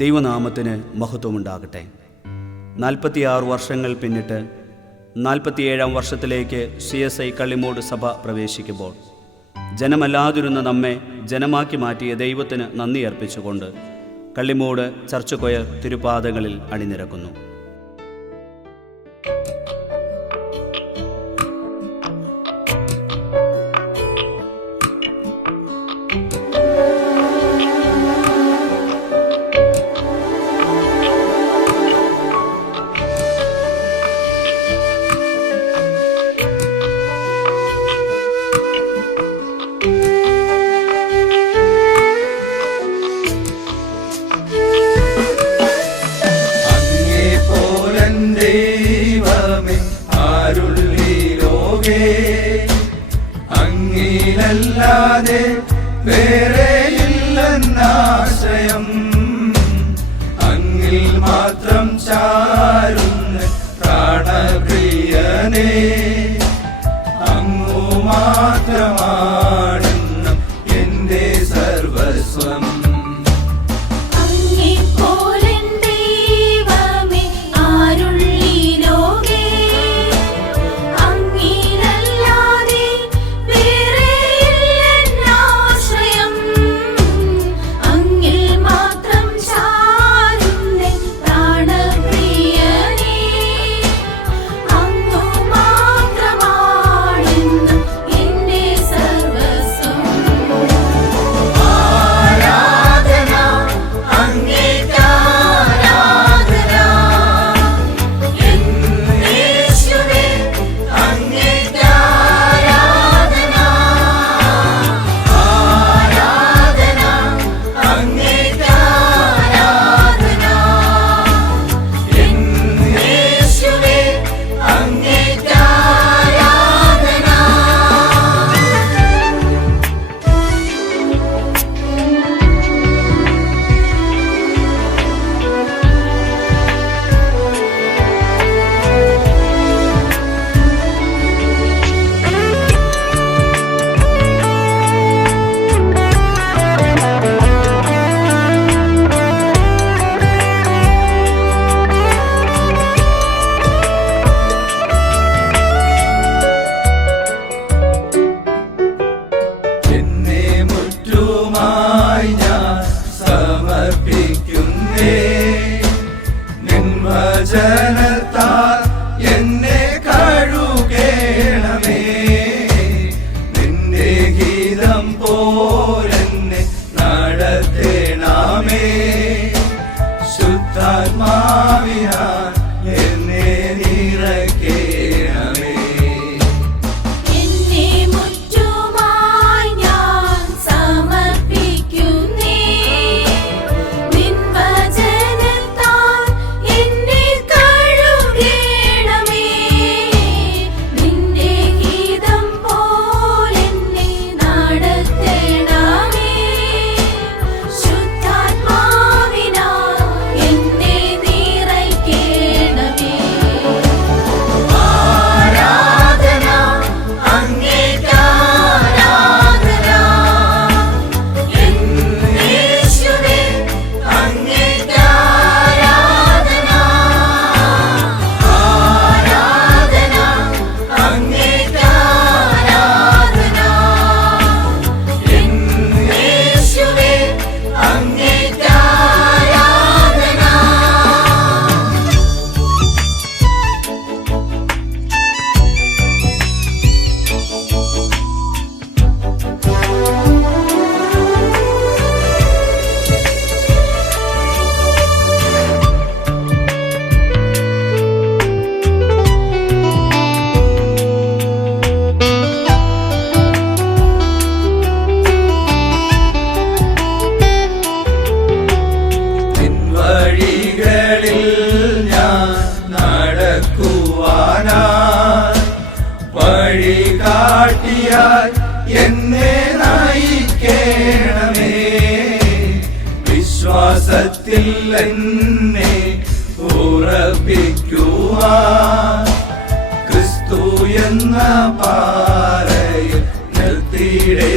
ദൈവനാമത്തിന് മഹത്വമുണ്ടാകട്ടെ. നാൽപ്പത്തിയാറ് വർഷങ്ങൾ പിന്നിട്ട് നാൽപ്പത്തിയേഴാം വർഷത്തിലേക്ക് സി എസ് ഐ കള്ളിമോട് സഭ പ്രവേശിക്കുമ്പോൾ ജനമല്ലാതിരുന്ന നമ്മെ ജനമാക്കി മാറ്റിയ ദൈവത്തിന് നന്ദി അർപ്പിച്ചുകൊണ്ട് കള്ളിമോട് ചർച്ച് കൊയർ തിരുപാദങ്ങളിൽ അണിനിരക്കുന്നു. അങ്ങിലല്ലാതെ വേറെ ഇല്ലെന്നാശയം അങ്ങിൽ മാത്രം ചാരുന്ന പ്രാണപ്രിയനേ അങ്ങു മാത്രമാണെന്നും anne നടക്കുവാനായി വഴി കാട്ടിയാൽ എന്നെ നയിക്കേണമേ. വിശ്വാസത്തിൽ എന്നെ ഉറപ്പിക്കുവാൻ ക്രിസ്തു എന്ന പാറയിൽ നിർത്തിയിടേ.